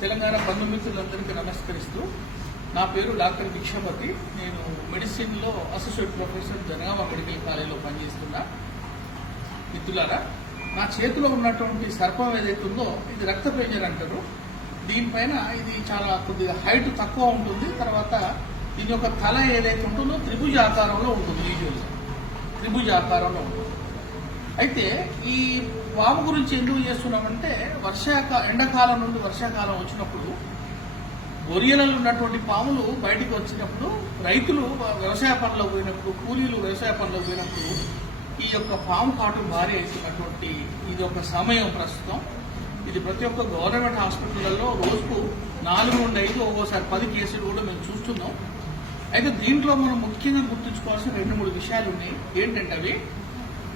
తెలంగాణ బంధు మిత్రులందరికీ నమస్కరిస్తూ, నా పేరు డాక్టర్ భిక్షపతి. నేను మెడిసిన్లో అసోసియేట్ ప్రొఫెసర్ జనగామ మెడికల్ కాలేజీలో పనిచేస్తున్నా. మిత్రులారా, నా చేతిలో ఉన్నటువంటి సర్పం ఏదైతే ఉందో ఇది రక్తపేంజర్ అంటారు. దీనిపైన ఇది చాలా కొద్దిగా హైట్ తక్కువ ఉంటుంది. తర్వాత దీని యొక్క తల ఏదైతే ఉంటుందో త్రిభుజ ఆకారంలో ఉంటుంది. యూజువల్గా త్రిభుజ ఆకారంలో ఉంటుంది. అయితే ఈ పాము గురించి ఎందుకు చేస్తున్నామంటే, ఎండాకాలం నుండి వర్షాకాలం వచ్చినప్పుడు బొరియలలో ఉన్నటువంటి పాములు బయటకు వచ్చినప్పుడు రైతులు వ్యవసాయ పనులకు పోయినప్పుడు, కూలీలు వ్యవసాయ పనులకు పోయినప్పుడు ఈ యొక్క పాము కాటు భారీ అవుతున్నటువంటి ఇది ఒక సమయం ప్రస్తుతం. ఇది ప్రతి ఒక్క గవర్నమెంట్ హాస్పిటళ్లలో రోజుకు 4 నుండి 5 ఒక్కోసారి 10 కేసులు కూడా మేము చూస్తున్నాం. అయితే దీంట్లో మనం ముఖ్యంగా గుర్తుంచుకోవాల్సిన 2-3 విషయాలు ఉన్నాయి. ఏంటంటే అవి,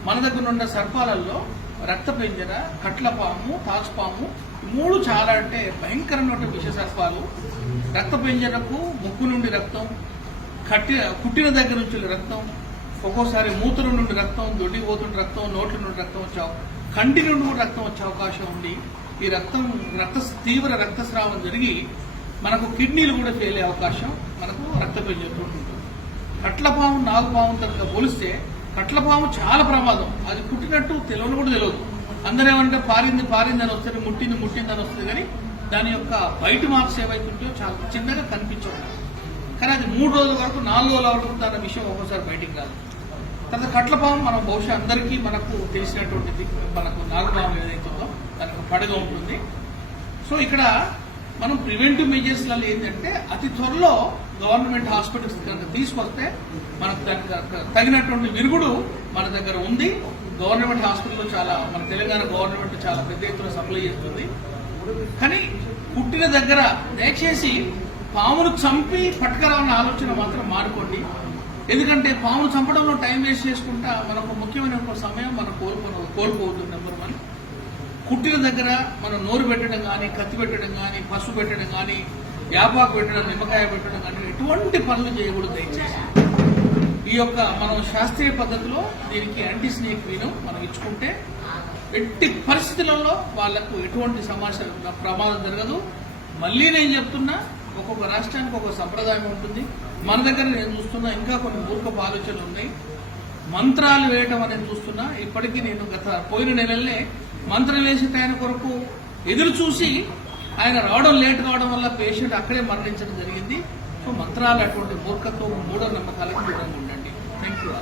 మన దగ్గర ఉన్న సర్పాలలో రక్తపేంజర, కట్లపాము, తాచుపాము 3 చాలా అంటే భయంకరమైన విష సర్పాలు. రక్తపేంజరకు ముక్కు నుండి రక్తం, కుట్టిన దగ్గర నుంచి రక్తం, ఒక్కోసారి మూత్రం నుండి రక్తం, దొడ్డి పోతుంటే రక్తం, నోట్ల నుండి రక్తం కంటి నుండి కూడా రక్తం వచ్చే అవకాశం ఉంది. ఈ తీవ్ర రక్తస్రావం జరిగి మనకు కిడ్నీలు కూడా ఫెయిల్ అయ్యే అవకాశం మనకు రక్తపేంజరతో ఉంటుంది. కట్లపాము, నాగుపాము పోలిస్తే కట్లపాము చాలా ప్రమాదం. అది కుట్టినట్టు తెలియని కూడా తెలియదు. అందరూ ఏమంటే పారింది అని వస్తుంది, ముట్టింది అని వస్తుంది. కానీ దాని యొక్క బయట మార్క్స్ ఏవైతుంటాయో చాలా చిన్నగా కనిపించవు. కానీ అది 3 రోజుల వరకు, 4 రోజుల వరకు దాని విషయం ఒక్కోసారి బయటికి రాదు. తర్వాత కట్లపాము మనం బహుశా అందరికీ మనకు తెలిసినటువంటిది. మనకు నాగుపాము ఏదైతుందో దానికి పడగ ఉంటుంది. సో ఇక్కడ మనం ప్రివెంటివ్ మెజర్స్లలో ఏంటంటే, అతి త్వరలో గవర్నమెంట్ హాస్పిటల్స్ కనుక తీసుకొస్తే మనకు తగినటువంటి విరుగుడు మన దగ్గర ఉంది. గవర్నమెంట్ హాస్పిటల్లో మన తెలంగాణ గవర్నమెంట్ చాలా పెద్ద ఎత్తున సప్లై చేస్తుంది. కానీ పుట్టిన దగ్గర దయచేసి పామును చంపి పట్టుకురావాలన్న ఆలోచన మాత్రం మానుకోండి. ఎందుకంటే పామును చంపడంలో టైం వేస్ట్ చేసుకుంటా మనకు ముఖ్యమైన సమయం మనం కోల్పోతుంది. నెంబర్ 1, కుట్టిన దగ్గర మనం నోరు పెట్టడం కానీ, కత్తి పెట్టడం కానీ, పసుపు పెట్టడం కానీ, యాపాకు పెట్టడం, నిమ్మకాయ పెట్టడం కానీ ఎటువంటి పనులు చేయకూడదు. దయచేసి ఈ యొక్క మనం శాస్త్రీయ పద్ధతిలో దీనికి యాంటీ స్నేక్ వీనం మనం ఇచ్చుకుంటే ఎట్టి పరిస్థితులలో వాళ్లకు ఎటువంటి ప్రమాదం జరగదు. మళ్ళీ నేను చెప్తున్నా, ఒక్కొక్క రాష్ట్రానికి ఒక సంప్రదాయం ఉంటుంది. మన దగ్గర నేను చూస్తున్నా ఇంకా కొన్ని మూర్ఖపు ఆలోచనలు ఉన్నాయి. మంత్రాలు వేయటం అనేది చూస్తున్నా. ఇప్పటికీ నేను పోయిన నెలలనే మంత్రం వేసి ఆయన కొరకు ఎదురు చూసి ఆయన లేట్ కావడం వల్ల పేషెంట్ అక్కడే మరణించడం జరిగింది. సో మంత్రాలు అటువంటి మూర్ఖత్వం, మూఢనమ్మకాలకు దూరంగా ఉండండి. Thank you.